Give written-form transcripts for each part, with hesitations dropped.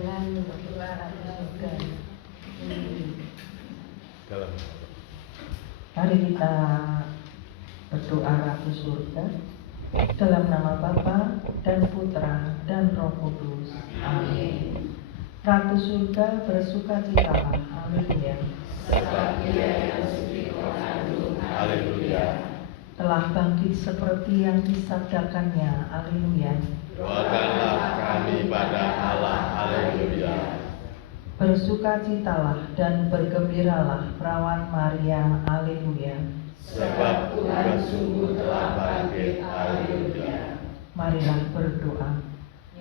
dengan berdoa Ratu Surga. Mari kita berdoa Ratu Surga dalam nama Bapa dan Putra dan Roh Kudus. Amin. Ratu Surga bersukacitalah. Haleluya. Sebab Dia yang suci mengandung. Haleluya. Telah bangkit seperti yang disabdakannya. Haleluya. Doakanlah kami pada Allah. Haleluya. Bersukacitalah dan bergembiralah perawan Maria. Haleluya. Sebab Tuhan sungguh telah bangkit. Haleluya. Marilah berdoa.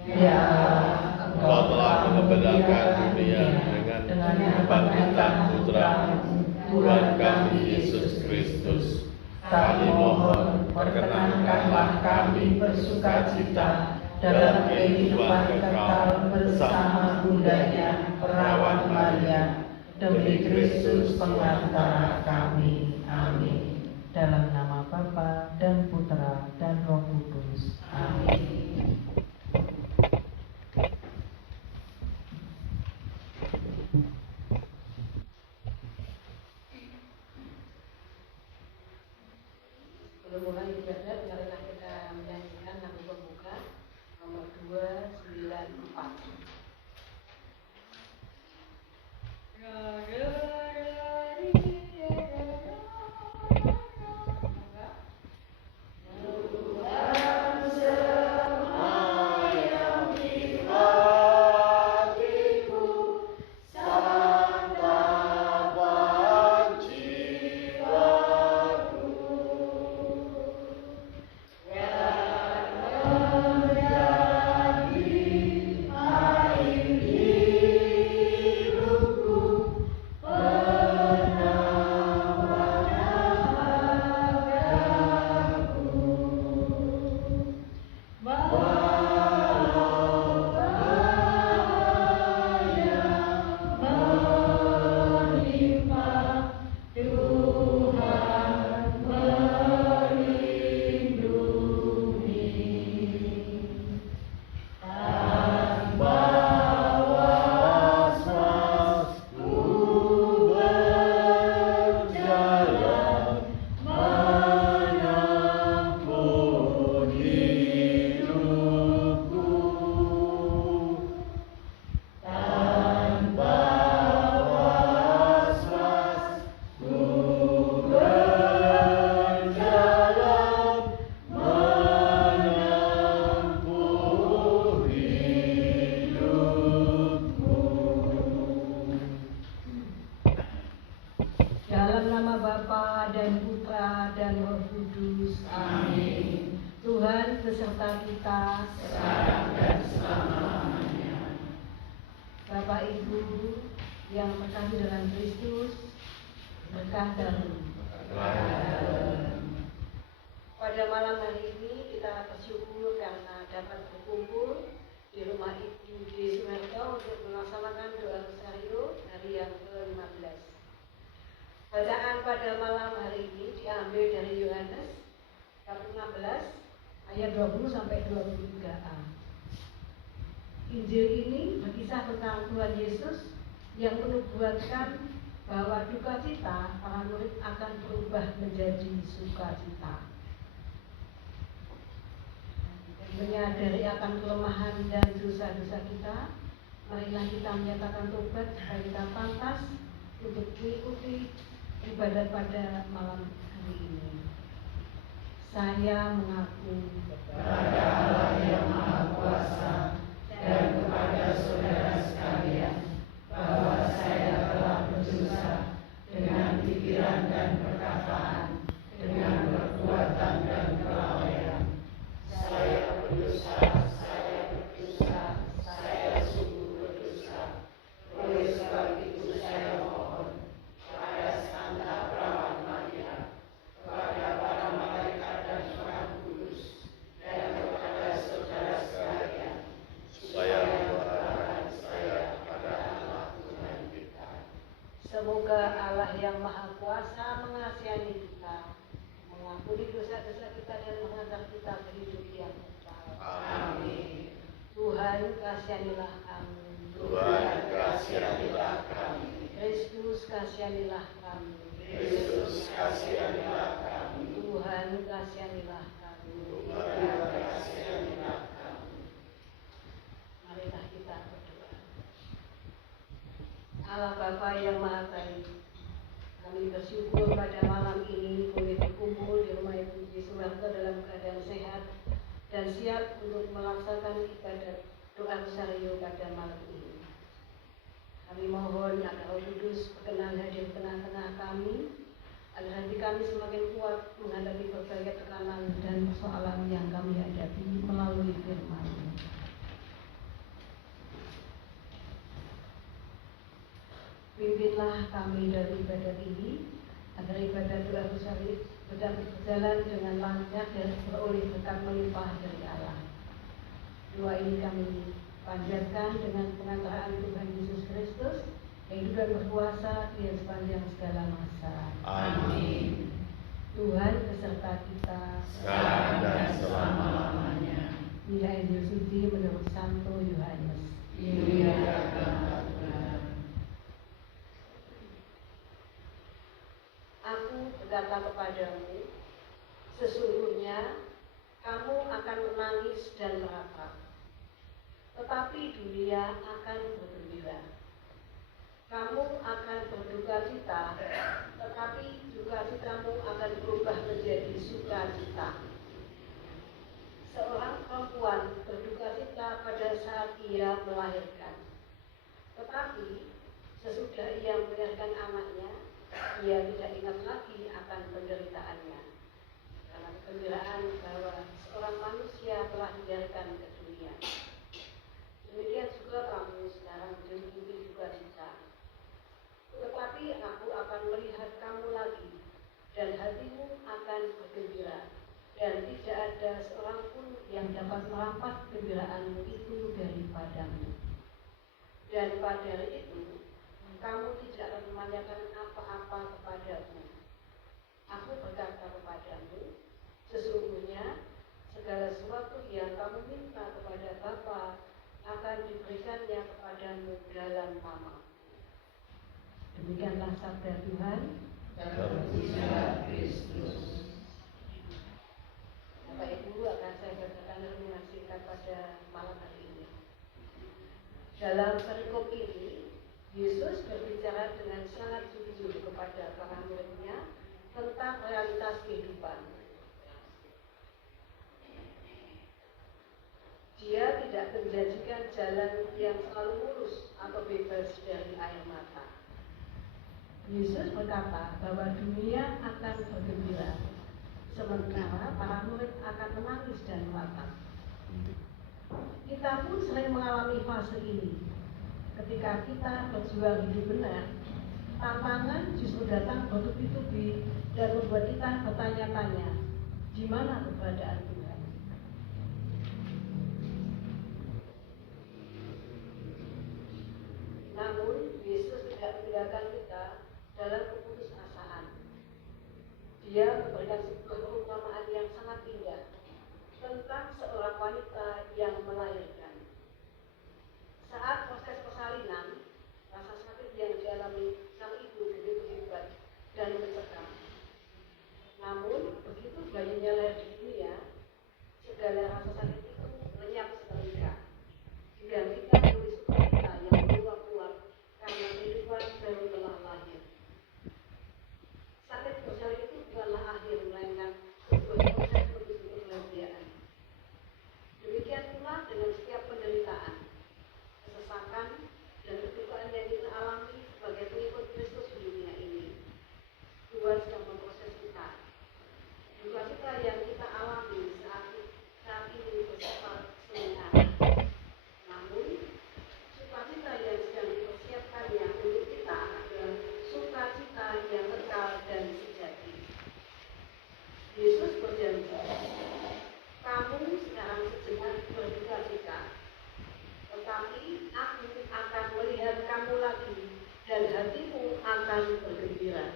Ya Allah, Engkau telah membedakan dunia dengan kebangkitan Putra Tuhan kami Yesus Kristus. Kami mohon, perkenankanlah kami bersukacita dalam kehidupan kekal bersama bundanya perawan Maria, demi Kristus pengantara kami. Amin. Dalam nama Bapa dan Putra dan Roh Kudus. Amin. Sebelum mulai ibadah, marilah kita menyanyikan lagu pembuka nomor 294. Pada malam hari ini kita bersyukur karena dapat berkumpul di rumah Ibu di Sumerto untuk melaksanakan doa rosario hari yang ke-15. Bacaan pada malam hari ini diambil dari Yohanes bab 16 ayat 20 sampai 23a. Injil ini berkisah tentang Tuhan Yesus yang menubuatkan bahwa duka cita para murid akan berubah menjadi sukacita. Menyadari akan kelemahan dan dosa-dosa kita, marilah kita menyatakan tobat supaya kita pantas untuk mengikuti ibadat pada malam hari ini. Saya mengaku kepada Allah yang Maha Kuasa dan kepada saudara sekalian bahwa saya telah berdosa dengan pikiran dan perkataan, dengan perbuatan dan kelalaian. Saya berdosa, saya sungguh berdosa. Oleh sebab itu saya mohon kepada Santa Perawan Maria, kepada para malaikat dan orang kudus, dan kepada saudara sekalian, supaya mendoakan saya pada Allah Tuhan kita. Semoga Allah yang Maha Kuasa mengasihi kita, mengampuni dosa-dosa kita dan mengantar kita ke hidup yang kekal. Amin. Tuhan kasihanilah kami. Tuhan kasihanilah kami. Kristus kasihanilah kami. Kristus kasihanilah kami. Tuhan kasihanilah kami. Tuhan kasihanilah kami. Marilah kita berdoa. Allah Bapa yang Maha Baik, kami bersyukur pada malam ini boleh berkumpul di rumah Ibu Dwi Sumarto dalam keadaan sehat dan siap untuk melaksanakan ibadat doa rosario pada malam ini. Kami mohon agar Roh Kudus berkenan hadir di tengah-tengah kami, agar hati kami semakin kuat menghadapi berbagai tekanan dan persoalan yang kami hadapi melalui firman-Mu. Pimpinlah kami dalam ibadat ini, agar ibadat doa rosario dapat berjalan dengan lancar dan beroleh berkat melimpah dari Allah. Doa ini kami panjatkan dengan pengantaraan Tuhan Yesus Kristus yang hidup dan berkuasa di sepanjang segala masa. Amin. Tuhan beserta kita Sekarang dan selama-lamanya. Inilah Injil suci menurut Santo Yohanes. Dimuliakan Tuhan. Aku berkata kepadamu, sesungguhnya kamu akan menangis dan meraba, tetapi dunia akan bergembira. Kamu akan berduka cita, tetapi duka citamu akan berubah menjadi sukacita. Seorang perempuan berduka cita pada saat ia melahirkan, tetapi sesudah ia melahirkan anaknya, ia tidak ingat lagi akan penderitaannya, karena kegembiraan bahwa seorang manusia telah dilahirkan ke dunia. Demikian juga kamu sekarang memiliki duka cita. Tetapi aku akan melihat kamu lagi, dan hatimu akan bergembira, dan tidak ada seorang pun yang dapat merampas kegembiraanmu itu daripadamu. Dan pada hari itu, kamu tidak akan menanyakan apa-apa kepadaku. Aku berkata kepadamu, sesungguhnya segala sesuatu yang kamu minta kepada Bapa akan diberikannya kepadamu dalam nama. Demikianlah sabda Tuhan. Terpujilah Kristus. Bapak Ibu, akan saya bacakan renungan singkat pada malam hari ini. Dalam perikop ini, Yesus berbicara dengan sangat jujur kepada para murid-Nya tentang realitas kehidupan. Dia tidak menjanjikan jalan yang selalu mulus atau bebas dari air mata. Yesus berkata bahwa dunia akan bergembira, sementara para murid akan menangis dan meratap. Kita pun sering mengalami fase ini. Ketika kita berjuang hidup benar, tantangan justru datang bertubi-tubi dan membuat kita bertanya-tanya, di mana keberadaan Tuhan? Namun, Yesus tidak meninggalkan kita dalam keputusasaan. Dia memberikan sebuah perumpamaan yang sangat indah tentang seorang wanita yang melahirkan. Saat proses persalinan, rasa sakit yang dialami sang ibu begitu hebat dan mencekam. Namun, begitu bayinya lahir di dunia, segala rasa sakit itu lenyap seketika. Digantikan oleh sukacita yang keluar karena kehidupan baru telah lahir. Sakit bersalin itu bukanlah akhir, melainkan sebuah proses menuju kebahagiaan. Demikian pula dengan setiap penderitaan, kesesakan, dan kedukaan yang kita alami sebagai pengikut Kristus di dunia ini. Tuhan sedang memproses kita. Duka cita yang kita alami saat ini bersifat sementara. Namun, sukacita yang sedang dipersiapkannya untuk kita adalah sukacita yang kekal dan sejati. Yesus berjanji, kamu sekarang sejenak berduka cita, tetapi aku akan melihat kamu lagi dan hatimu akan bergembira.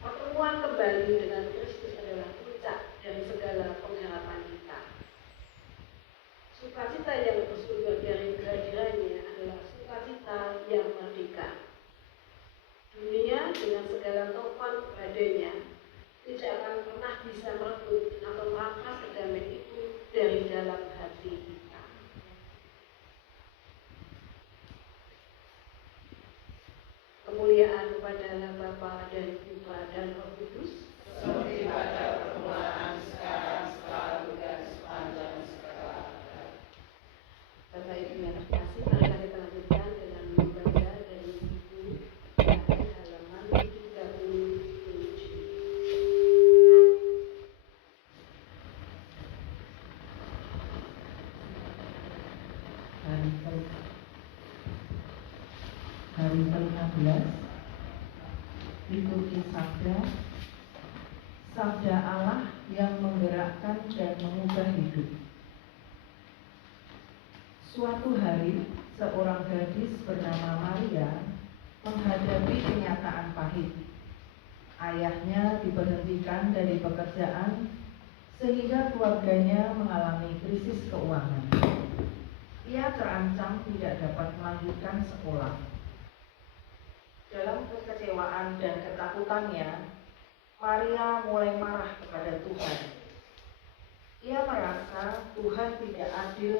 Pertemuan kembali dengan Kristus adalah puncak dari segala pengharapan kita. Sukacita Sukacita yang bersumber dari kehadirannya adalah sukacita yang merdeka. Dunia dengan segala topan padanya tidak akan pernah bisa merebut atau merampas kedamaian itu dari dalam hati kita. Kemuliaan kepada Allah Bapa dan Putra dan Roh Kudus, seperti pada permulaan, sekarang, selalu, dan sepanjang segala. Bapak Ibu yang terkasih, mari kita lanjutkan dengan membaca dari buku Yakobus halaman 37. Hari ke-15, liturgi sabda, sabda Allah yang menggerakkan dan mengubah hidup. Suatu hari, seorang gadis bernama Maria menghadapi kenyataan pahit. Ayahnya diberhentikan dari pekerjaan sehingga keluarganya mengalami krisis keuangan. Ia terancam tidak dapat melanjutkan sekolah. Dalam kekecewaan dan ketakutannya, Maria mulai marah kepada Tuhan. Ia merasa Tuhan tidak adil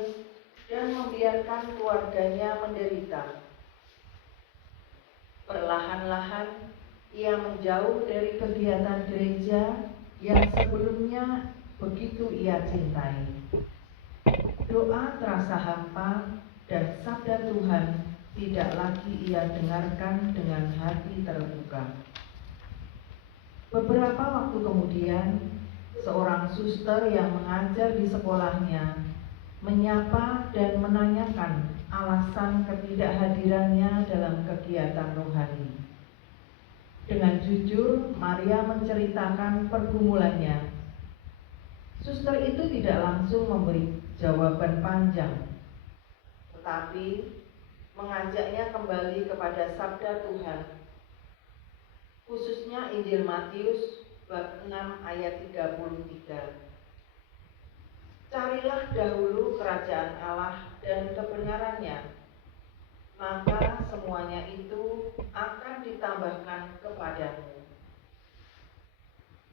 dan membiarkan keluarganya menderita. Perlahan-lahan, ia menjauh dari kegiatan gereja yang sebelumnya begitu ia cintai. Doa terasa hampa dan sabda Tuhan tidak lagi ia dengarkan dengan hati terbuka. Beberapa waktu kemudian, seorang suster yang mengajar di sekolahnya menyapa dan menanyakan alasan ketidakhadirannya dalam kegiatan rohani. Dengan jujur, Maria menceritakan pergumulannya. Suster itu tidak langsung memberi jawaban panjang, tetapi mengajaknya kembali kepada sabda Tuhan, khususnya Injil Matius bab 6 ayat 33. Carilah dahulu kerajaan Allah dan kebenarannya, maka semuanya itu akan ditambahkan kepadamu.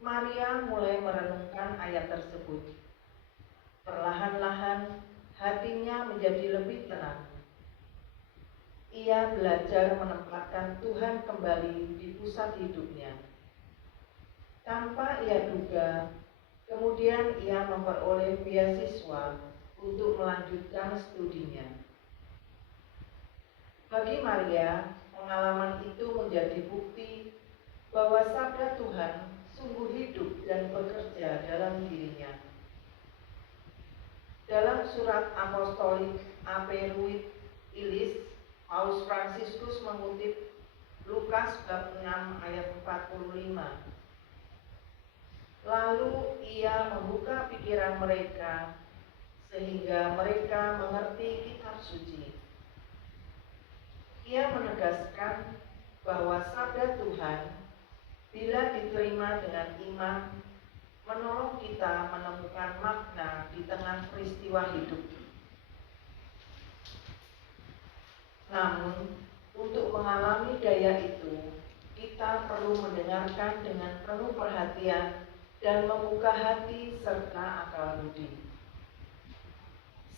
Maria mulai merenungkan ayat tersebut. Perlahan-lahan hatinya menjadi lebih tenang. Ia belajar menempatkan Tuhan kembali di pusat hidupnya. Tanpa ia duga, kemudian ia memperoleh beasiswa untuk melanjutkan studinya. Bagi Maria, pengalaman itu menjadi bukti bahwa sabda Tuhan sungguh hidup dan bekerja dalam dirinya. Dalam surat apostolik Aperuit Ilis, Paus Fransiskus mengutip Lukas bab 6 ayat 45. Lalu ia membuka pikiran mereka sehingga mereka mengerti kitab suci. Ia menegaskan bahwa sabda Tuhan bila diterima dengan iman menolong kita menemukan makna di tengah peristiwa hidup. Namun, untuk mengalami daya itu, kita perlu mendengarkan dengan penuh perhatian dan membuka hati serta akal budi.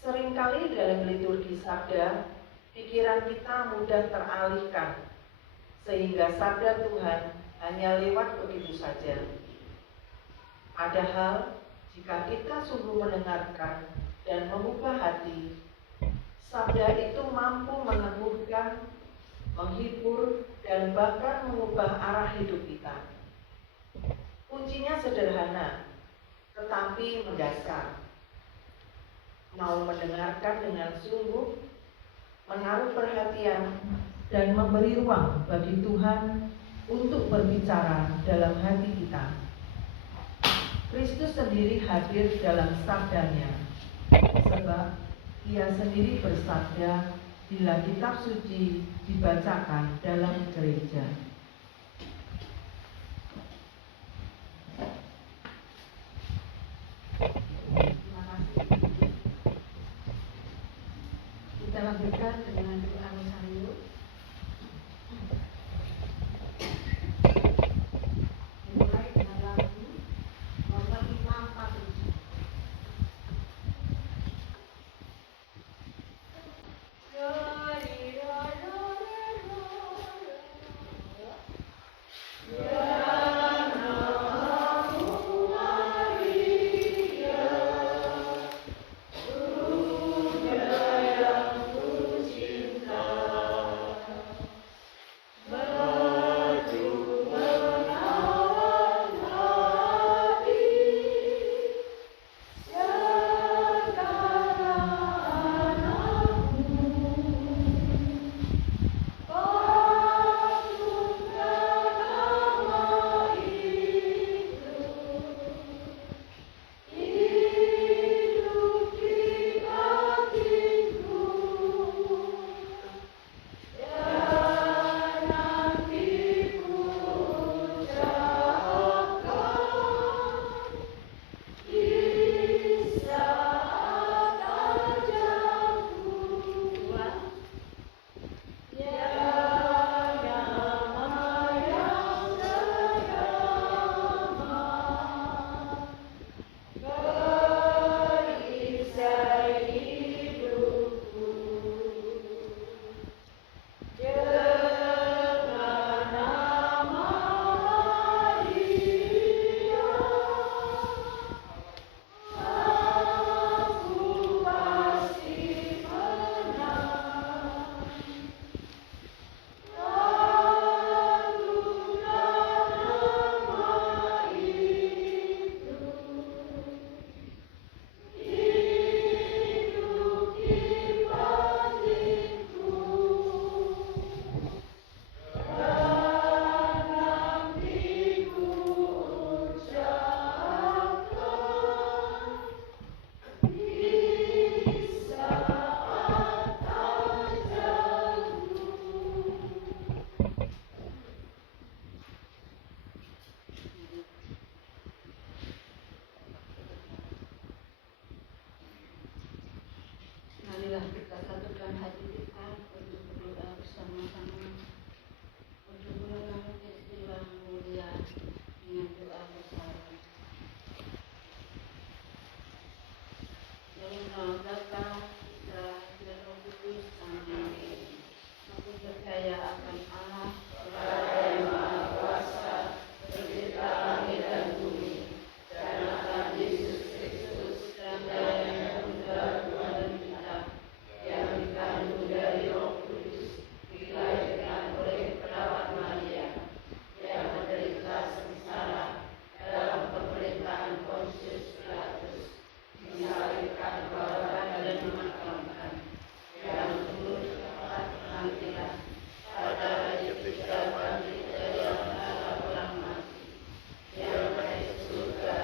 Seringkali dalam liturgi sabda, pikiran kita mudah teralihkan, sehingga sabda Tuhan hanya lewat begitu saja. Padahal, jika kita sungguh mendengarkan dan membuka hati, sabda itu mampu meneguhkan, menghibur, dan bahkan mengubah arah hidup kita. Kuncinya sederhana, tetapi mendasar. Mau mendengarkan dengan sungguh, menaruh perhatian, dan memberi ruang bagi Tuhan untuk berbicara dalam hati kita. Kristus sendiri hadir dalam sabdanya, sebab Ia sendiri bersabda bila kitab suci dibacakan dalam gereja. Terima kasih. Kita lanjutkan dengan doa rosario. Dimulai dengan lagu nomor 547. Marilah kita satukan hati kita untuk berdoa bersama-sama untuk mengenang peristiwa mulia dengan doa bersama. Dalam nama Bapa, Putra, dan Roh Kudus. Amin. Aku percaya akan Allah, Bapa yang Maha Kuasa, Pencipta langit dan bumi, dan akan Yesus Kristus, Putra yang tunggal Tuhan kita, yang dikandung dari Roh Kudus, dilahirkan oleh perawat Maria, yang menderita sengsara dalam pemerintahan Pontius Pilatus, disalibkan, dibawakan dan dimakamkan, yang turun ke tempat penantian, pada hari ketiga bangkit dari antara orang mati, yang naik ke surga,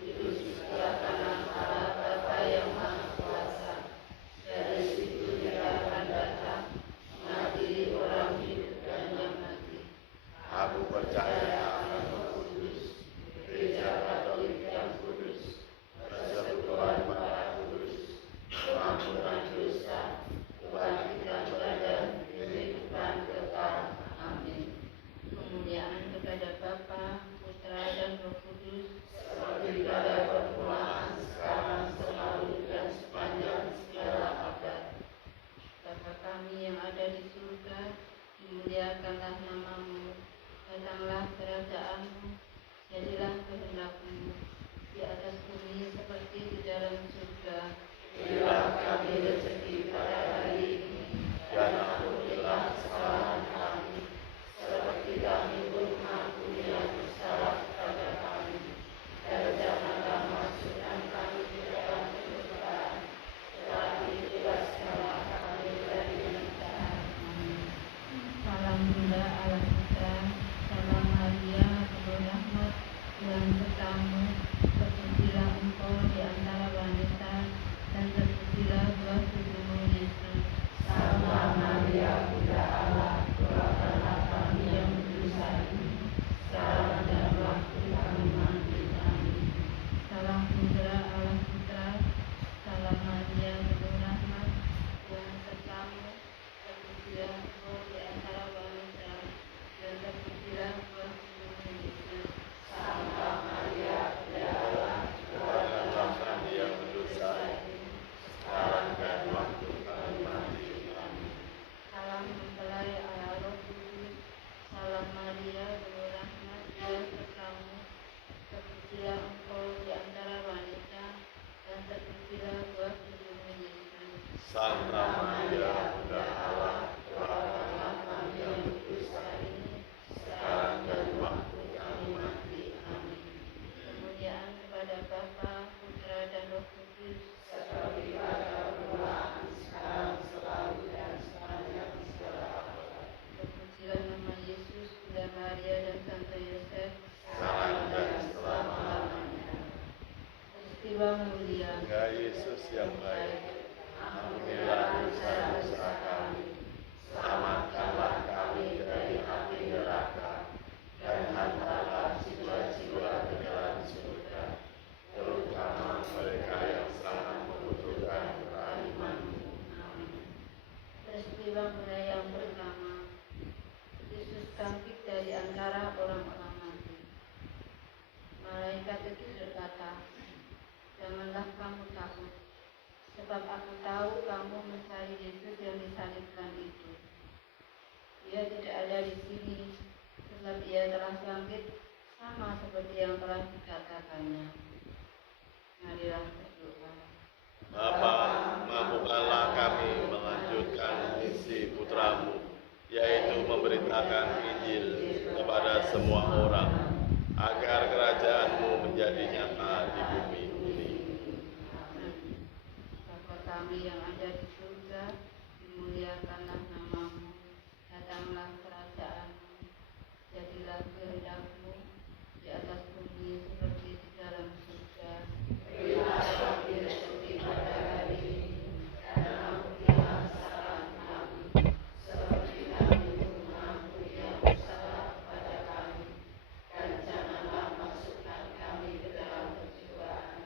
duduk di sebelah kanan Allah Bapa yang Maha Kuasa. Dari situ Dia akan datang mengadili orang hidup dan yang mati. Aku percaya akan Roh Kudus, Gereja Katolik yang kudus, persekutuan para kudus, pengampunan dosa, kebangkitan badan, kehidupan kekal. Amin. Kemuliaan kepada Bapa, Putra, dan Roh Kudus, Seperti pada permulaan, sekarang, selalu, dan sepanjang segala abad. Bapa kami yang ada di surga, dimuliakanlah namamu, datanglah kerajaanmu, jadilah kehendak-Mu di atas bumi seperti di dalam surga. Berilah kami rezeki pada hari ini, dan ampunilah kesalahan kami, seperti kami pun mengampuni yang bersalah kepada kami. Dan janganlah masukkan kami ke dalam pencobaan, tetapi bebaskanlah kami dari yang jahat. Salam Bunda Allah kita, salam Maria, penuh rahmat, Tuhan sertamu, bersucilah engkau di antara wanita, dan terpujilah Santa Maria, Bunda Allah, doakanlah kami yang berdosa ini, sekarang dan waktu kami mati. Amin. Kemuliaan kepada Bapa, Putra, dan Roh Kudus, Seperti pada permulaan, sekarang, selalu, dan sepanjang segala abad. terpujilah nama Yesus, Bunda Maria, dan Santo Yosef, Sekarang dan selama-lamanya. peristiwa mulia. Ya Yesus yang baik, ampunilah dosa-dosa kami, selamatkanlah kami dari api neraka, dan hantarlah jiwa-jiwa ke dalam surga, terutama mereka yang sangat membutuhkan kerahiman-Mu. Amin. Peristiwa mulia yang pertama, Yesus bangkit dari antara orang-orang mati. Malaikat itu berkata, "Janganlah kamu takut, sebab aku tahu kamu mencari Yesus yang disalibkan itu. Dia tidak ada di sini, sebab ia telah bangkit sama seperti yang telah dikatakannya." Marilah berdoa. Bapa, mampukanlah kami melanjutkan misi putramu, yaitu memberitakan Injil kepada semua orang, agar kerajaan-Mu menjadi nyata di bumi ini. Bapa kami yang ada di surga, dimuliakanlah nama-Mu, datanglah kerajaan-Mu, jadilah kehendak-Mu di atas bumi seperti di dalam surga. Berilah kami rezeki pada hari ini, dan ampunilah kesalahan kami, seperti kami pun mengampuni yang bersalah kepada kami. Dan janganlah masukkan kami ke dalam pencobaan,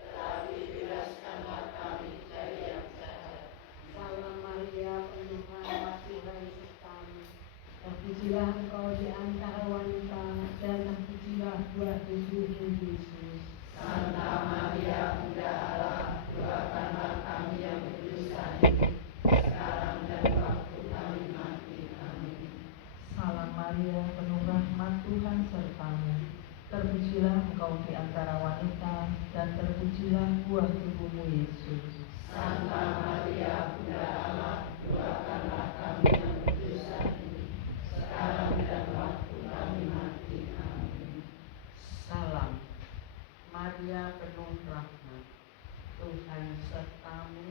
tetapi bebaskanlah kami dari yang jahat. Salam Maria, penuh rahmat, Tuhan sertamu. Terpujilah engkau di antara wanita, dan terpujilah buah tubuhmu Yesus. Santa Maria, Bunda Allah, doakanlah kami yang berdosa ini, sekarang dan waktu kami mati. Amin. Salam Maria, penuh rahmat, Tuhan sertamu. Terpujilah engkau di antara wanita, dan terpujilah buah tubuhmu Yesus. Santa Maria, Bunda Allah, doakanlah kami yang berdosa ini, sekarang dan waktu kami mati. Amin. Salam Maria, penuh rahmat, Tuhan sertamu.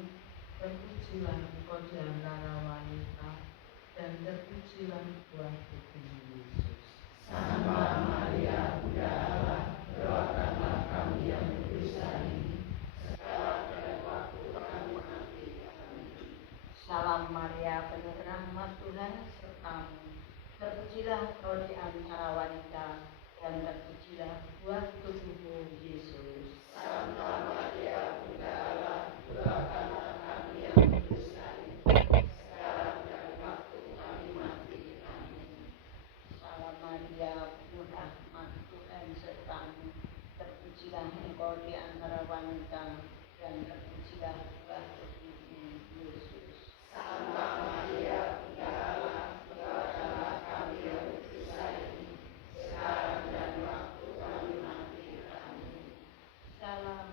Terpujilah engkau di antara wanita, dan terpujilah buah tubuhmu Yesus. Santa Maria, Bunda Allah, doakanlah kami yang berdosa ini, sekarang dan waktu kami mati. Amin. Salam Maria, penuh rahmat, Tuhan sertamu. Terpujilah engkau di antara wanita, dan terpujilah buah tubuhmu Yesus. Santa Maria, Bunda Allah, doakanlah kami yang berdosa ini, sekarang dan waktu kami mati. Amin. Salam Maria, penuh rahmat, Tuhan sertamu. Terpujilah engkau di antara wanita, dan terpujilah buah tubuhmu Yesus. Santa Maria, Bunda Allah, doakanlah kami yang berdosa ini, sekarang dan waktu kami mati. Amin. Salam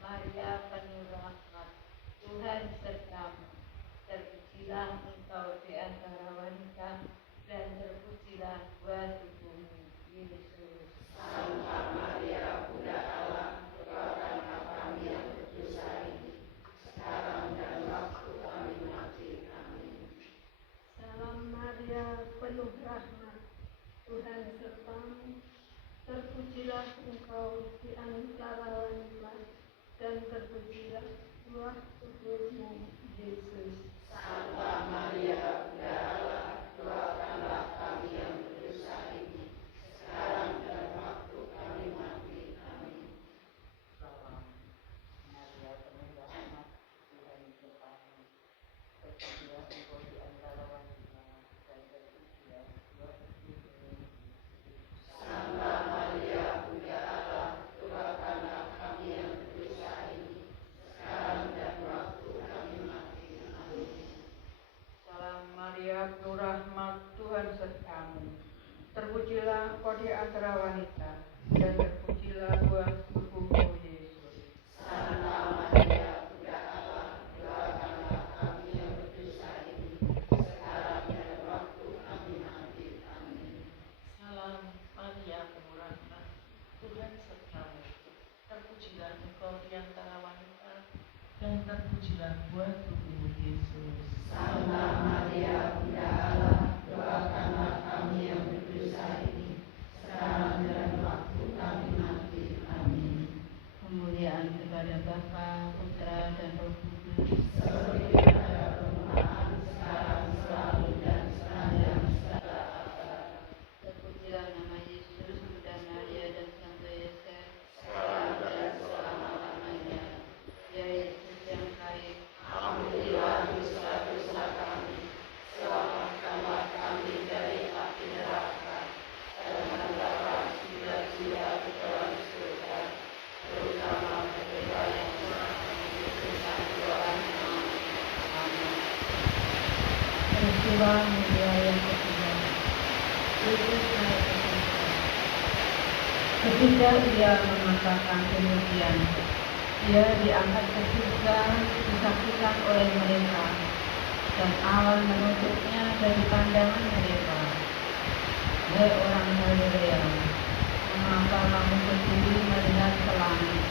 Maria, penuh rahmat, Tuhan sertamu. Terpujilah engkau di antara wanita, dan terpujilah buah tubuhmu Yesus. Santa Maria, Bunda Allah, doakanlah kami yang berdosa ini, sekarang dan waktu kami mati. Amin. Salam Maria, penuh rahmat, Tuhan sertamu. Terpujilah engkau di antara wanita, dan terpujilah buah tubuhmu Yesus. Santa Maria, Bunda Allah, doakanlah kami yang berdosa ini, sekarang dan waktu kami mati. Amin. Salam Maria, penuh rahmat, Tuhan sertamu. Terpujilah engkau di antara wanita, dan terpujilah buah tubuhmu Yesus. Santa Maria, Bunda Allah, doakanlah kami yang berdosa ini, sekarang dan waktu kami mati. Amin. Salam Maria, penuh rahmat, Tuhan sertamu. Terpujilah engkau di antara wanita, dan terpujilah buah tubuhmu Yesus. Santa Maria, Bunda Allah, doakanlah peristiwa mulia yang ketiga, Yesus naik ke surga. Ketika ia mengatakan demikian, ia diangkat ke surga disaksikan oleh mereka, dan awan menutupnya dari pandangan mereka. Hai orang Galilea, mengapa kamu berdiri melihat ke langit?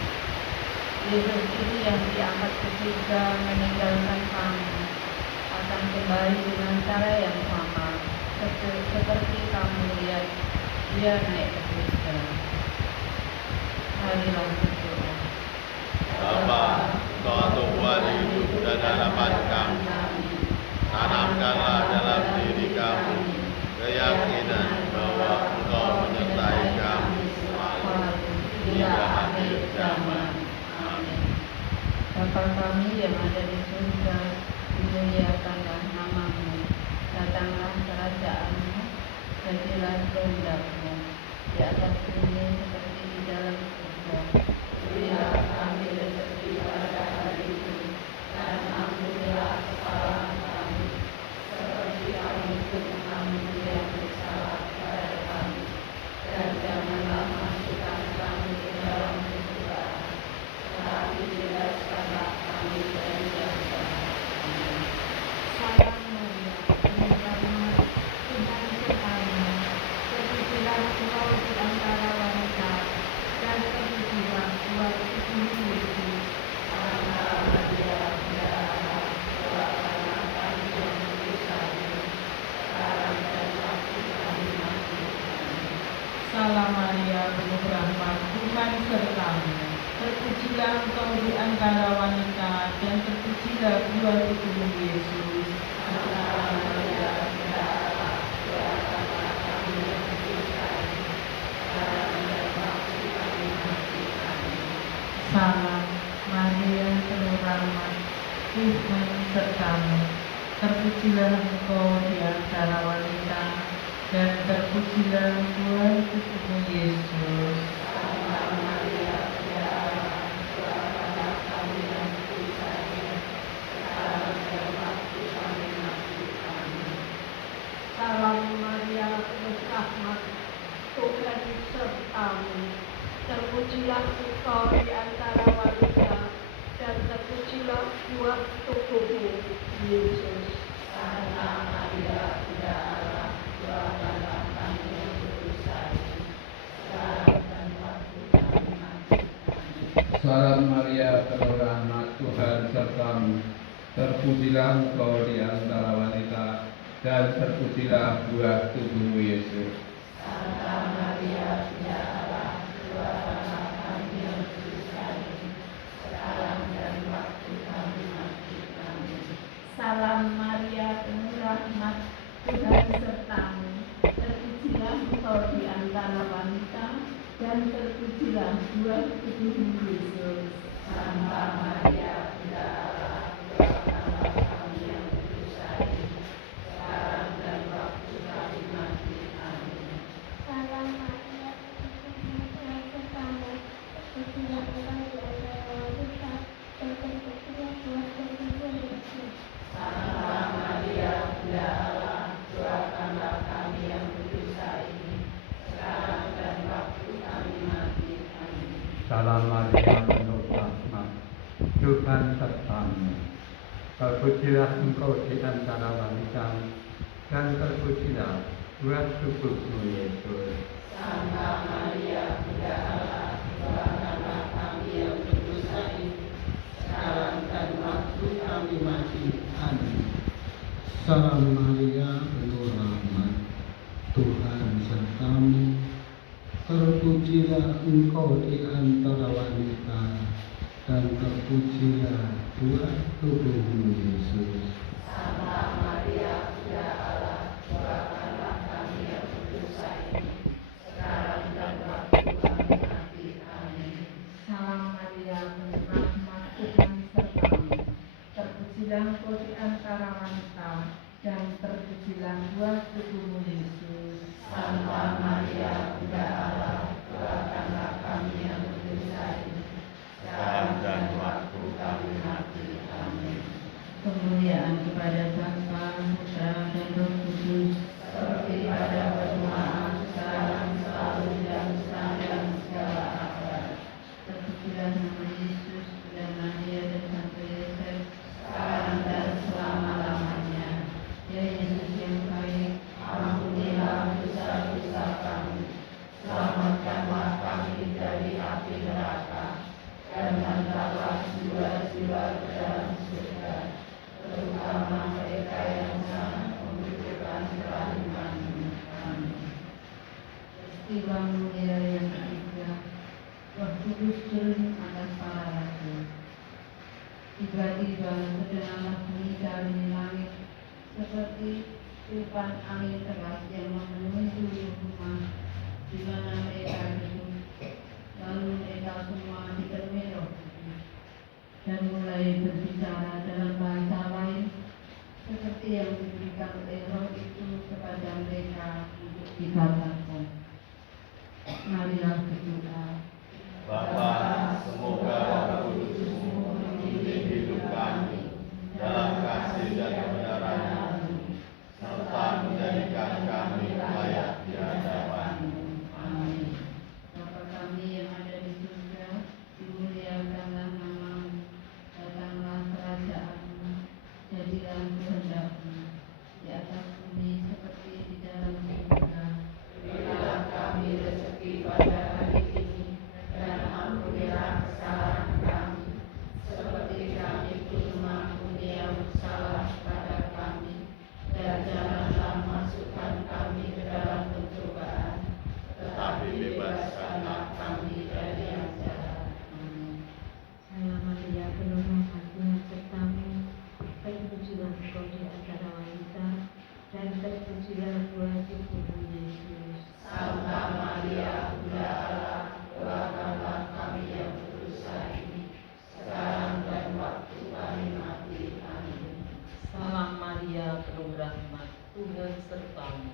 Yesus ini yang diangkat ke surga meninggalkan kamu akan kembali dengan cara yang sama seperti kamu lihat dia naik ke surga. Marilah berdoa. Bapa, Engkau Tuhan hidup dan harapan kami. Tanamkanlah dalam diri kami keyakinan bahwa Engkau menyertai kami selalu hingga akhir zaman. Amin. Bapa kami yang ada di surga, dimuliakanlah namamu. Datanglah kerajaanmu, jadilah kehendak-Mu di atas bumi seperti di dalam surga. Berilah kami rezeki pada hari ini, dan ampunilah kesalahan kami, seperti kami pun mengampuni yang bersalah kepada kami. Dan janganlah masukkan kami ke dalam pencobaan, tetapi bebaskanlah kami dari yang jahat. Amin. Salam Maria, penuh rahmat, Tuhan sertamu. Terpujilah engkau di antara wanita, dan terpujilah buah tubuhmu Yesus. Santa Maria, Bunda Allah, doakanlah kami yang berdosa ini, sekarang dan waktu kami mati. Amin. Salam Maria, penuh rahmat, Tuhan sertamu. Terpujilah engkau di antara wanita, dan terpujilah buah tubuhmu Yesus. Santa Maria, Bunda Allah, doakanlah kami yang berdosa ini, sekarang dan waktu kami mati. Amin. Salam Maria, penuh rahmat, Tuhan sertamu. Terpujilah engkau di antara wanita, dan terpujilah buah tubuhmu Yesus. Santa Maria, Bunda Allah, doakanlah kami yang berdosa ini, sekarang dan waktu kami mati. Amin. Salam Maria, penuh rahmat, Tuhan sertamu. Terpujilah engkau di antara wanita, dan terpujilah buah tubuhmu, Yesus. Santa Maria, Bunda Allah, doakanlah kami yang berdosa ini, sekarang dan waktu kami mati. Amin. Salam Maria, penuh rahmat, Tuhan sertamu. Terpujilah engkau di antara wanita, dan terpujilah buah tubuhmu Yesus. Santa Maria, Bunda Allah, doakanlah kami yang berdosa ini, sekarang dan waktu kami mati. Amin. Salam Maria, penuh rahmat, Tuhan sertamu. Terpujilah engkau di antara wanita, dan terpujilah buah tubuhmu Yesus. Santa Maria, Bunda Allah, doakanlah kami yang berdosa ini, sekarang dan waktu kami mati. Amin. Salam Maria, Tuhan sertamu. Terpujilah engkau di antara wanita, dan terpujilah buah tubuhmu Yesus. Santa Maria, Bunda Allah, doakanlah kami yang berdosa ini, sekarang dan waktu kami mati. Amin. Salam Maria, penuh rahmat, Tuhan sertamu. Terpujilah engkau di antara wanita, dan terpujilah buah tubuhmu Yesus. Santa Maria, Bunda Allah, doakanlah kami yang berdosa ini, sekarang dan waktu kami mati. Amin. Salam Maria, penuh rahmat, Tuhan sertamu. Terpujilah engkau di antara wanita, dan terpujilah buah tubuhmu Yesus. Santa Maria, Bunda Allah, doakanlah kami yang berdosa ini, sekarang dan waktu kami mati. Amin. Salam Maria, penuh rahmat, Tuhan sertamu. Terpujilah engkau di antara wanita, dan terpujilah buah tubuhmu Yesus. Santa Maria, Bunda Allah, doakanlah kami yang berdosa ini, sekarang dan waktu kami mati. Amin. Kemuliaan kepada Bapa, Putra, dan tiupan angin keras yang memenuhi seluruh rumah di mana mereka hidup. Lalu mereka semua dipenuhi Roh Kudus dan mulai berbicara dalam bahasa lain seperti yang diberikan oleh Roh itu kepada mereka untuk dikatakan. Marilah berdoa. Bapa, semoga Roh Kudus-Mu membimbing hidup kami dalam kasih dan kebenaran, serta menjadikan kami layak di hadapan-Mu. Amin. Bapa kami yang ada di surga, dimuliakanlah nama-Mu, datanglah kerajaan-Mu, jadilah kehendak-Mu di atas bumi seperti di dalam surga. Berilah kami rezeki pada hari ini, dan ampunilah kesalahan kami, seperti kami pun mengampuni yang bersalah kepada kami. Dan janganlah masukkan kami ke dalam pencobaan, tetapi bebaskanlah kami dari yang jahat. Amin. Salam Maria, penuh rahmat, Tuhan sertamu, terpujilah engkau di antara wanita, dan terpujilah buah tubuhmu Yesus. Santa Maria, Bunda Allah, doakanlah kami yang berdosa ini, sekarang dan waktu kami mati. Amin. Salam Maria, penuh rahmat, Tuhan sertamu.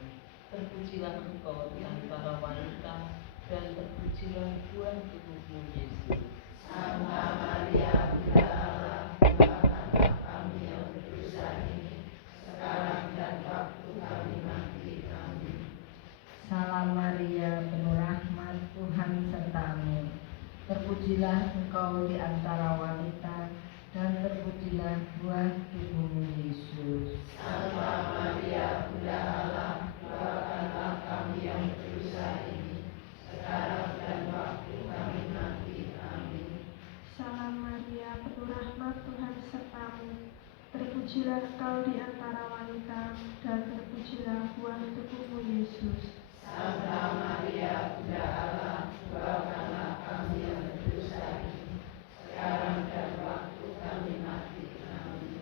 Terpujilah engkau di antara wanita, dan terpujilah buah tubuhmu Yesus. Santa Maria, Bunda Allah, doakanlah kami yang berdosa ini, sekarang dan waktu kami mati. Amin. Salam Maria, penuh rahmat, Tuhan sertamu. Terpujilah engkau di antara wanita, dan terpujilah buah tubuhmu Yesus. Santa Maria, Bunda Allah, doakanlah kami yang berdosa ini, sekarang dan waktu kami mati. Amin. Salam Maria, penuh rahmat, Tuhan sertamu. Terpujilah engkau di antara wanita, dan terpujilah buah tubuhmu Yesus. Santa Maria, Bunda Allah, doakanlah kami yang berdosa ini, sekarang dan waktu kami mati. Amin.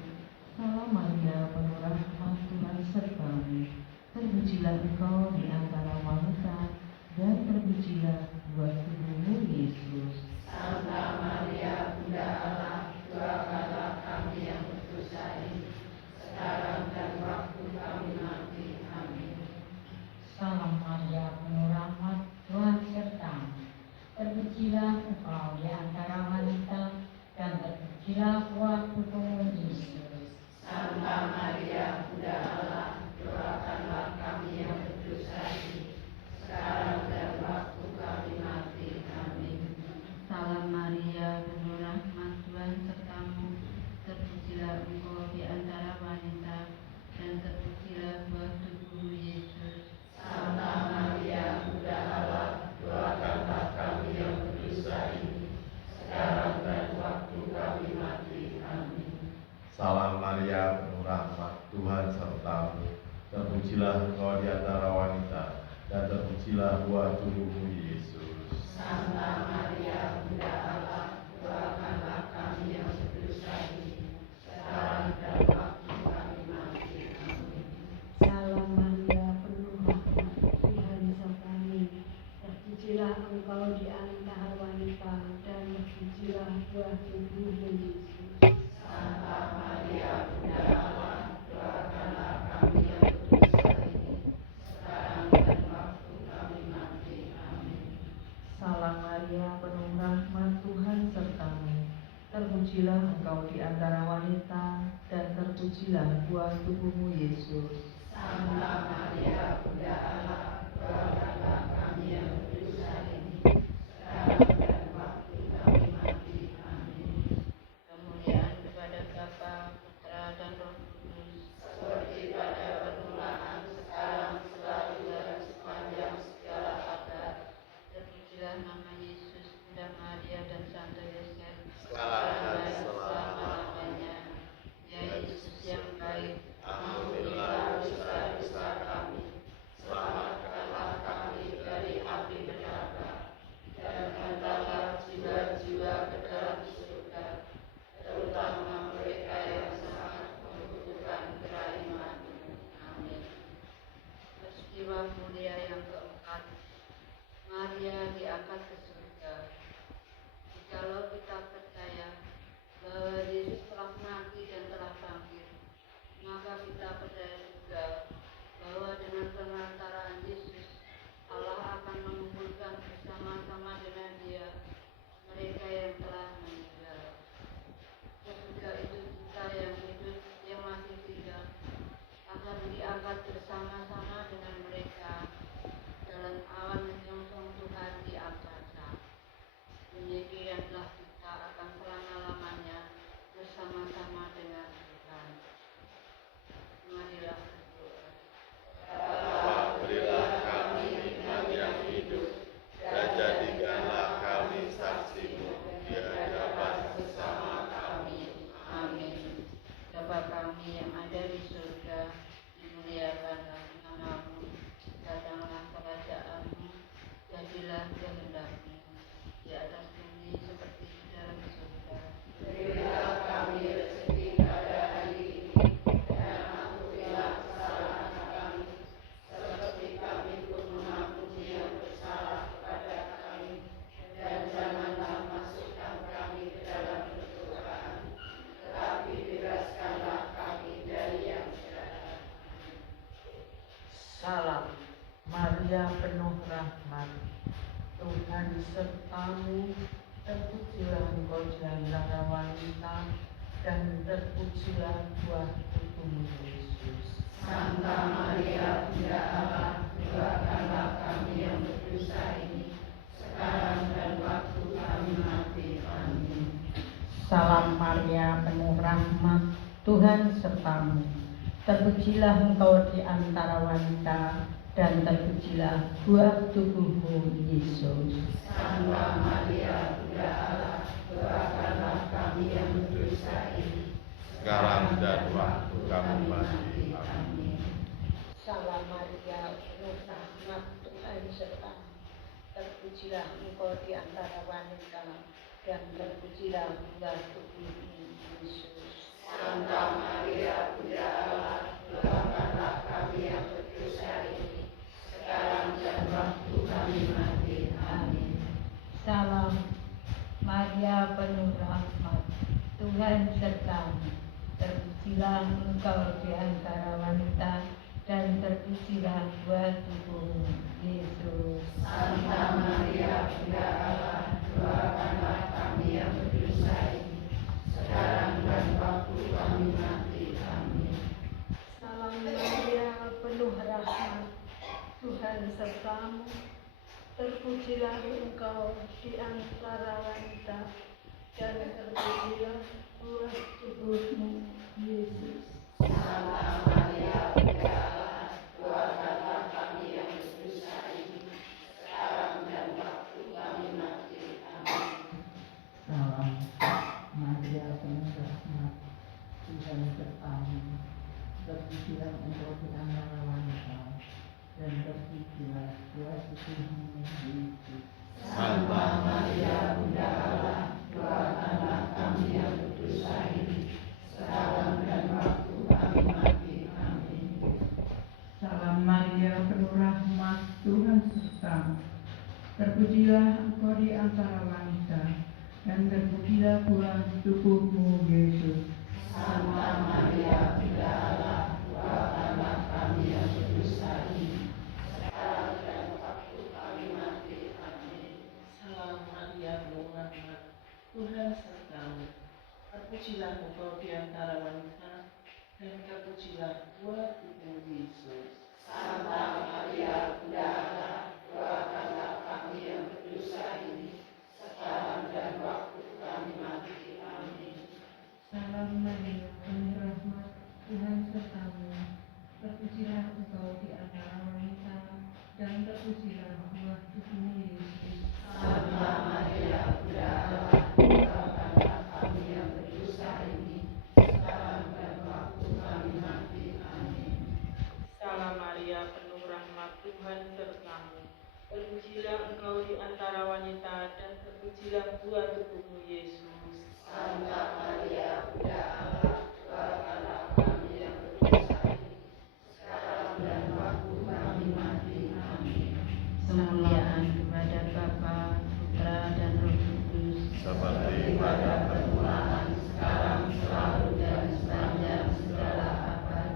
Salam Maria, penuh rahmat, Tuhan sertamu. Terpujilah engkau di antara wanita, dan terpujilah buah tubuhmu Yesus. Santa Maria, Bunda Allah, doakanlah kami yang berdosa ini, sekarang dan waktu kami mati. Amin. Salam Maria, penuh rahmat, Tuhan sertamu. Terpujilah engkau di antara wanita, dan terpujilah buah tubuhmu Yesus. Santa Maria, Bunda Allah, doakanlah kami yang berdosa ini, sekarang dan waktu kami mati. Amin. Salam Maria, penuh rahmat, Tuhan sertamu. Terpujilah engkau di antara wanita, dan terpujilah buah tubuhmu Yesus. Santa Maria, Bunda Allah, doakanlah kami yang berdosa ini, sekarang dan waktu kami mati. Amin. Salam Maria, penuh rahmat, Tuhan sertamu. Terpujilah engkau di antara wanita, dan terpujilah buah tubuhmu Yesus. Santa Maria, Bunda Allah, doakanlah kami yang berdosa ini, sekarang dan waktu kami mati. Amin. Salam Maria, penuh rahmat, Tuhan sertamu. Terpujilah engkau di antara wanita, dan terpujilah buah tubuhmu Yesus. Santa Maria, Bunda Allah, doakanlah kami yang berdosa ini, sekarang dan waktu kami mati. Amin. Salam Maria, penuh rahmat, Tuhan sertamu. Terpujilah engkau di antara wanita, dan terpujilah buah tubuhmu Yesus. Santa Maria, Bunda Allah, doakanlah kami yang berdosa ini, sekarang dan waktu kami mati. Amin. Kemuliaan kepada Bapa, Putra, dan Roh Kudus. Seperti pada permulaan, sekarang, selalu, dan sepanjang segala abad. Terpujilah nama Yesus, Bunda Maria, dan Santo Yosef. Sekarang dan dan selama-lamanya. Ya Yesus yang baik, Ampunilah dosa-dosa kami, selamatkanlah kami dari api neraka, dan hantarlah Maria penuh rahmat, Tuhan sertamu, terpujilah engkau di antara wanita, dan terpujilah buah tubuhmu Yesus. Santa Maria, Bunda Allah, doakanlah kami yang berdosa ini, sekarang dan waktu kami mati. Amin. Salam Maria, penuh rahmat, Tuhan sertamu. Terpujilah engkau di antara wanita, dan terpujilah buah tubuhmu Yesus. Santa Maria, Bunda Allah, doakanlah kami yang berdosa ini, sekarang dan waktu kami mati. Amin. Salam Maria, penuh rahmat, Tuhan sertamu. Terpujilah engkau di antara wanita, dan terpujilah buah tubuhmu Yesus. Santa Maria, Bunda Allah, doakanlah kami yang berdosa ini, sekarang dan waktu kami mati. Amin. Salam Maria, penuh rahmat, Tuhan sertamu. Terpujilah engkau di antara wanita, dan terpujilah buah tubuhmu Yesus. Santa Maria, Bunda Allah, doakanlah kami yang berdosa ini, sekarang dan waktu kami mati. Amin. Salam Maria, penuh rahmat, Tuhan sertamu. Terpujilah engkau di antara wanita, dan terpujilah buah tubuhmu Yesus. Santa Maria, Bunda Allah, doakanlah kami yang berdosa ini, sekarang dan waktu kami mati. Amin. Salam Maria, penuh rahmat, Tuhan sertamu. Terpujilah engkau di antara wanita, dan terpujilah buah tubuhmu Yesus. Santa Maria, Bunda Allah, doakanlah kami yang berdosa ini, sekarang dan waktu kami mati. Amin. Salam Maria, penuh rahmat, Tuhan sertamu. Terpujilah engkau di antara wanita, dan terpujilah buah tubuhmu Yesus. Santa Maria, Bunda Allah, doakanlah kami yang berdosa ini, sekarang dan waktu kami mati. Amin. Salam Maria, penuh rahmat, Tuhan sertamu. Terpujilah engkau di antara wanita, dan terpujilah buah tubuhmu Yesus. Santa Maria, Bunda Allah, doakanlah kami yang berdosa ini, sekarang dan waktu kami mati. Amin. Salam Maria, penuh rahmat, Tuhan sertamu. Terpujilah engkau di antara wanita, dan terpujilah buah tubuhmu Yesus. Santa Maria, Bunda Allah, doakanlah kami yang berdosa ini, sekarang dan waktu kami mati. Amin. Salam Maria, penuh rahmat, Tuhan sertamu. Terpujilah engkau di antara wanita, dan terpujilah buah tubuhmu Yesus. Santa Maria, Bunda Allah, doakanlah kami yang berdosa ini, sekarang dan waktu kami mati. Amin. Kemuliaan kepada Bapa, Putra, dan Roh Kudus. Seperti pada permulaan, sekarang, selalu, dan sepanjang segala abad.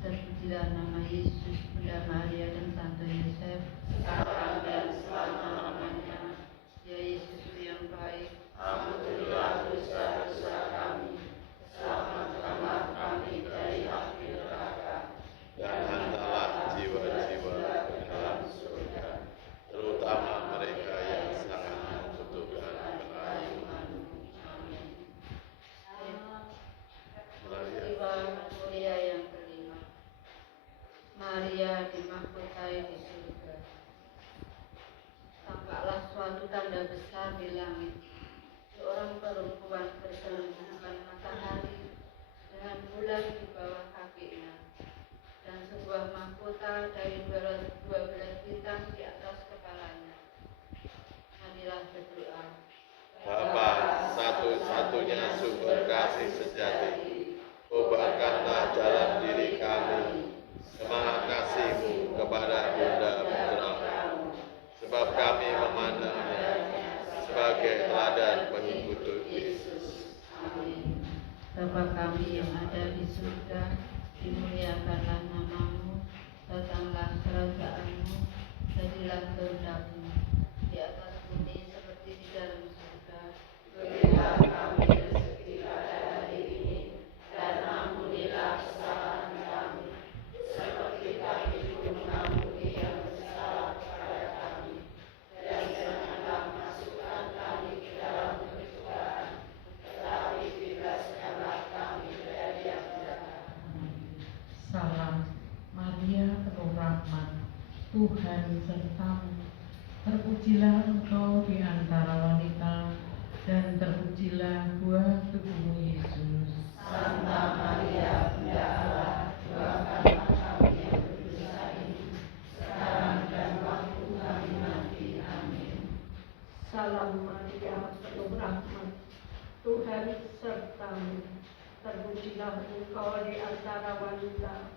Terpujilah nama Yesus, Bunda Maria, dan Santo Yosef. Sekarang dan selama-lamanya. Ya Yesus yang baik, Ampunilah dosa-dosa kami, selamatkanlah kami dari api neraka, dan hantarlah jiwa-jiwa ke dalam surga, terutama mereka yang sangat membutuhkan perlindungan. Amin. peristiwa mulia yang kelima. Maria dimahkotai di surga. Tampaklah suatu tanda besar di langit. Seorang perempuan berselubungkan matahari dengan bulan di bawah kakinya, dan sebuah mahkota dari 12 bintang di atas kepalanya. Marilah berdoa. Bapa, satu-satunya sumber kasih sejati, ubahkanlah jalan diri kami, semangat kasih-Mu kepada Bunda Salam Maria penuh rahmat, Tuhan sertamu. Terpujilah engkau di antara wanita, dan terpujilah buah tubuhmu Yesus. Santa Maria, Bunda Allah, doakanlah kami yang berdosa ini, sekarang dan waktu kami mati. Amin. Salam Maria penuh rahmat, Tuhan sertamu. Terpujilah engkau di antara wanita,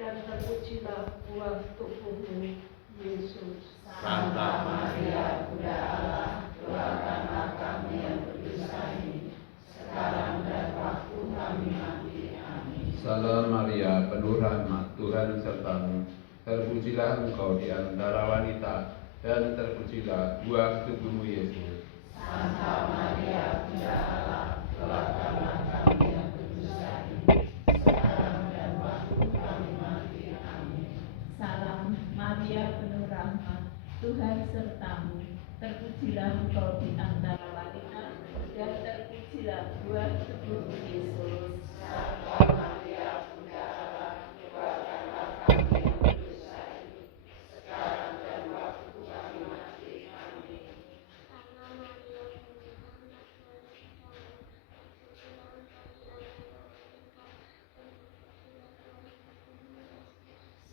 dan terpujilah buah tubuhmu Yesus. Santa Maria, Bunda Allah, doakanlah kami yang berdosa ini, sekarang dan waktu kami mati. Amin. Salam Maria, penuh rahmat, Tuhan sertamu. Terpujilah engkau di antara wanita, dan terpujilah buah tubuhmu Yesus. Santa Maria, Bunda Allah, doakanlah kami yang berdosa ini, sekarang dan waktu kami mati. Amin. Salam Maria penuh rahmat, Tuhan sertamu. Terpujilah engkau di antara wanita, dan terpujilah buah tubuhmu Yesus. Santa Maria, Bunda Allah, doakanlah kami yang berdosa ini, sekarang dan waktu kami mati. Amin.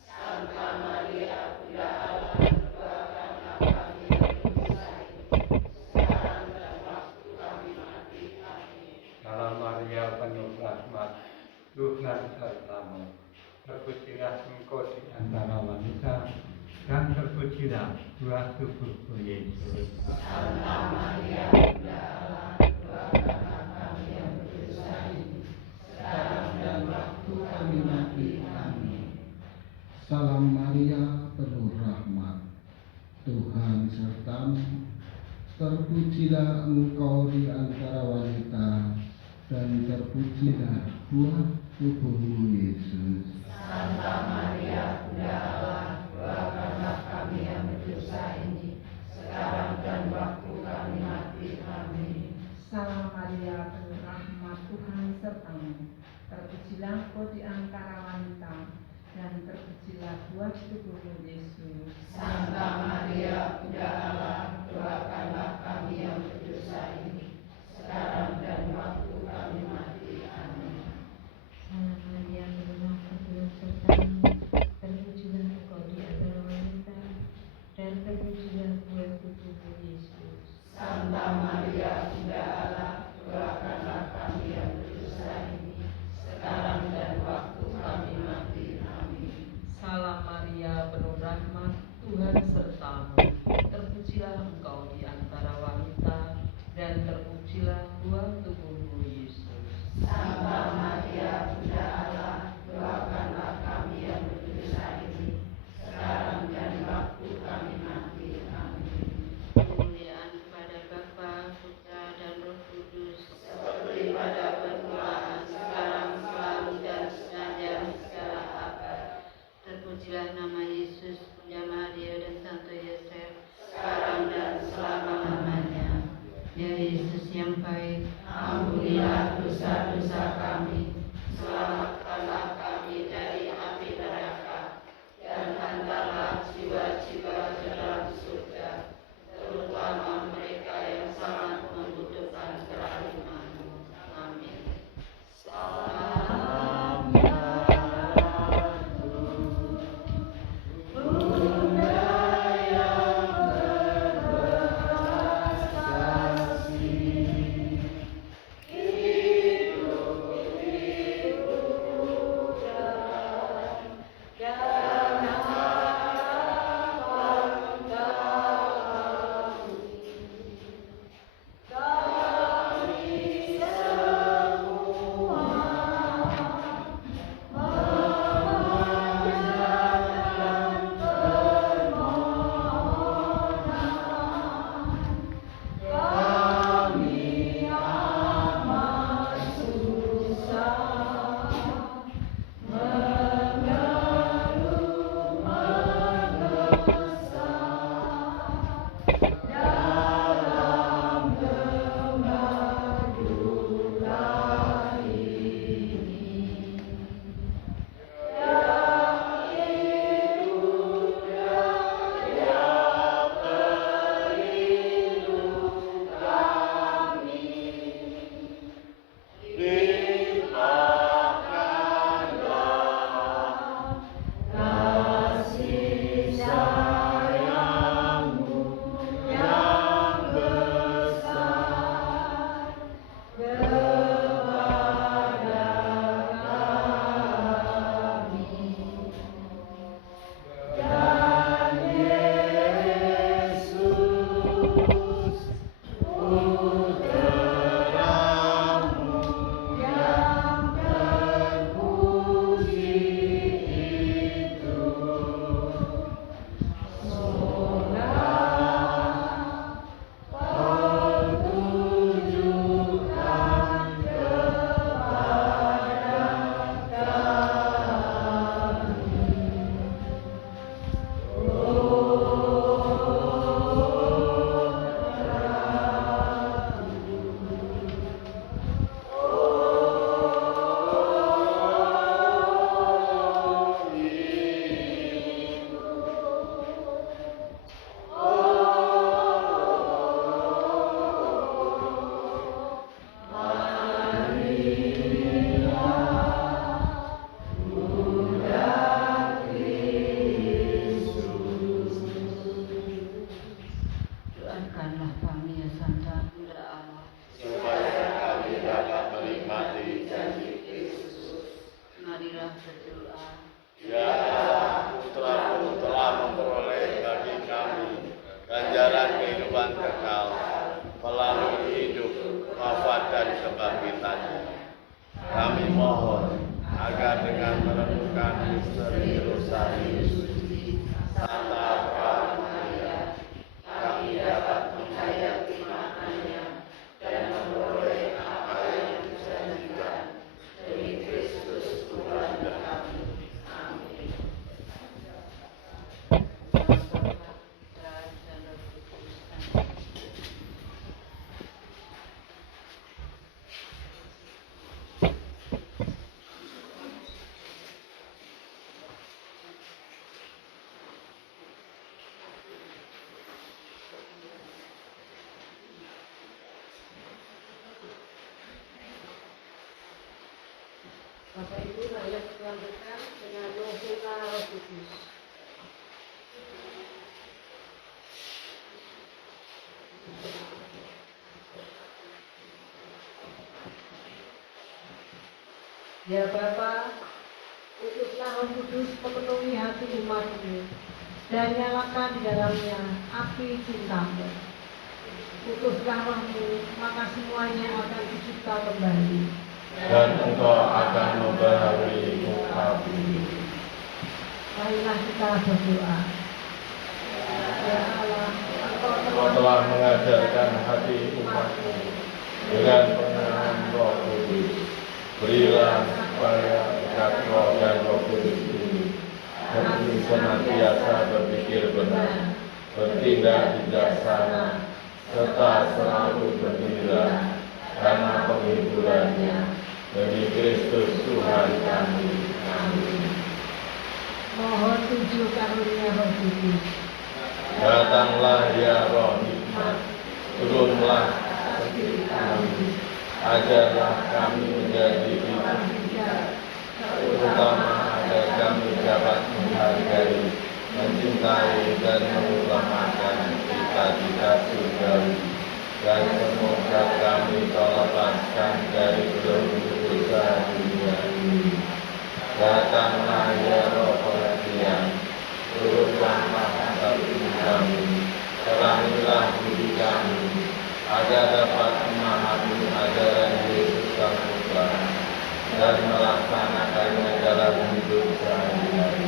Santa Maria, Bunda Allah, doakanlah kami yang berdosa ini, sekarang dan waktu kami mati. Amin. Salam Maria penuh rahmat, Tuhan sertamu. Terpujilah engkau di antara wanita, dan terpujilah buah tubuhmu Yesus. Santa Maria, Bunda Allah, doakanlah kami yang berdosa ini, sekarang dan waktu kami mati. Amin. Salam Maria penuh rahmat, Tuhan sertamu. Terpujilah engkau di antara wanita, dan terpujilah buah tubuhmu Yesus. Santa Maria, Bunda Allah, doakanlah kami yang berdosa ini, sekarang dan waktu kami mati. Amin. Salam Maria penuh rahmat, Tuhan sertamu. Terpujilah engkau di antara wanita, dan terpujilah buah tubuhmu Yesus. Santa Maria, Bunda Allah, doakanlah kami yang berdosa ini, sekarang dan waktu kami mati. Amin. Salam Maria penuh dengan menemukan misteri Rosari Suci Santa Prawan Maria, kami dapat menghayati maknanya dan memperoleh apa yang dijanjikan demi Kristus Tuhan kami. Amin. Bapak Ibu, mari kita lanjutkan dengan novena Roh Kudus. Ya Bapa, utuslah Roh Kudus memenuhi hati umat-Mu dan nyalakan di dalamnya api cinta-Mu. Utuslah Roh-Mu, maka semuanya akan dicipta kembali. Dan Engkau akan membaharui muka bumi. Marilah kita berdoa. Ya Allah, Engkau telah mengajarkan hati umat-Mu dengan pengenalan Roh Kudus. Berilah supaya berkat Roh dan Roh Kudus ini kami senantiasa berpikir benar, bertindak bijaksana, serta selalu gembira karena penghiburannya demi Kristus Tuhan kami. Amin. mohon tujuh karunia Roh Kudus. Datanglah ya Roh hikmat, turunlah setiap kami, ajarlah kami menjadi bijak, terutama agar kami dapat menghargai, mencintai dan mengutamakan cita-cita surgawi, dan semoga kami terlepaskan dari belenggu dosa dunia ini. Datanglah ya Roh pengertian, turunlah atas kami, terangilah budi kami, agar dapat memahami ajaran Yesus Sang Putra dan melaksanakannya dalam hidup sehari-hari.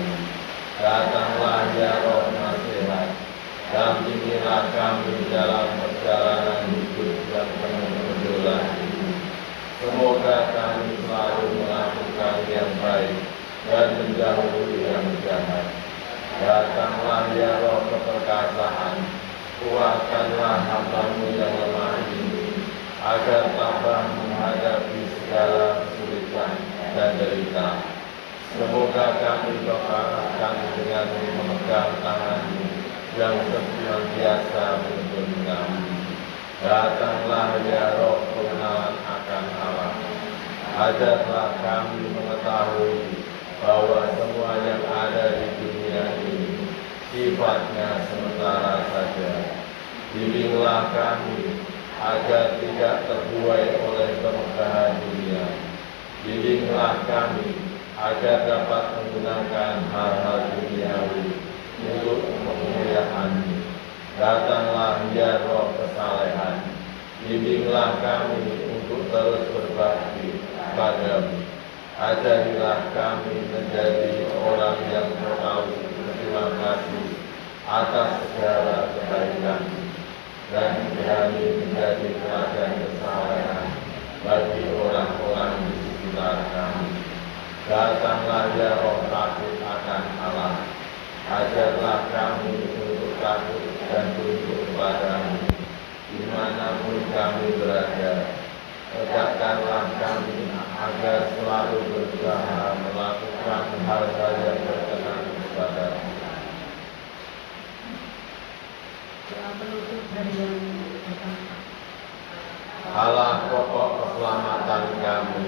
Datanglah ya Roh nasihat, dampingilah kami dalam perjalanan hidup yang penuh pergaulan ini. Semoga kami selalu melakukan yang baik dan menjauhi yang jahat. Datanglah ya Roh keperkasaan, kuatkanlah hamba-Mu yang lemah ini, agar tabah menghadapi segala kesulitan dan derita. Semoga kami berpakat dengan memegang tangan-Mu yang senantiasa menuntun kami. Datanglah ya Roh pengenalan akan Allah, ajarlah kami mengetahui bahwa semua yang ada di dunia ini sifatnya sementara saja. Bimbinglah kami agar tidak terbuai oleh kemegahan dunia. Bimbinglah kami agar dapat menggunakan hal-hal duniawi untuk kemuliaan-Mu. Datanglah ya Roh kesalehan, bimbinglah kami untuk terus berbakti padamu. Ajarilah kami menjadi orang yang tahu berterima kasih atas segala kebaikan dan berani menjadi teladan kesalehan bagi orang-orang di sekitar kami. Datanglah ya Roh takut akan Allah, ajarlah kami untuk takut dan tunduk kepadamu dimanapun kami berada. Tegakkanlah kami agar selalu berusaha melakukan hal-hal yang berkenan kepadamu. Doa penutup harian pertama. Allah pokok keselamatan kami,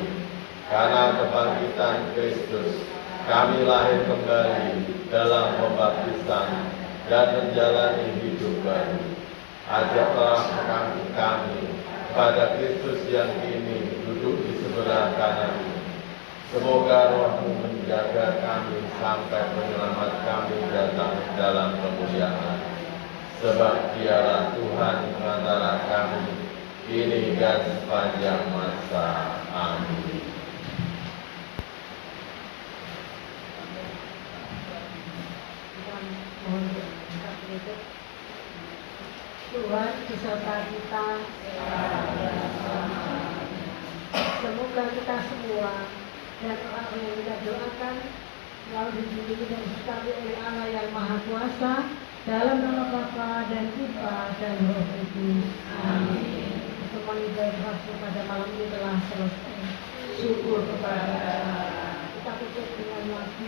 karena kebangkitan Kristus kami lahir kembali dalam pembaptisan dan menjalani hidup baru. Ajaklah kami pada Kristus yang kini duduk di sebelah kanan-Mu. Semoga Roh-Mu menjaga kami sampai penyelamat kami datang dalam kemuliaan. Sebab Dialah Tuhan antara kami, kini dan sepanjang masa. Amin. beserta kita. Semoga kita semua dan orang yang kita doakan selalu dilindungi dan disertai oleh Allah yang Maha Kuasa, dalam nama Bapa dan Putra dan Roh Kudus. Amin. Pertemuan ibadah pada malam ini telah selesai. Syukur kepada Allah. Kita tutup dengan lagu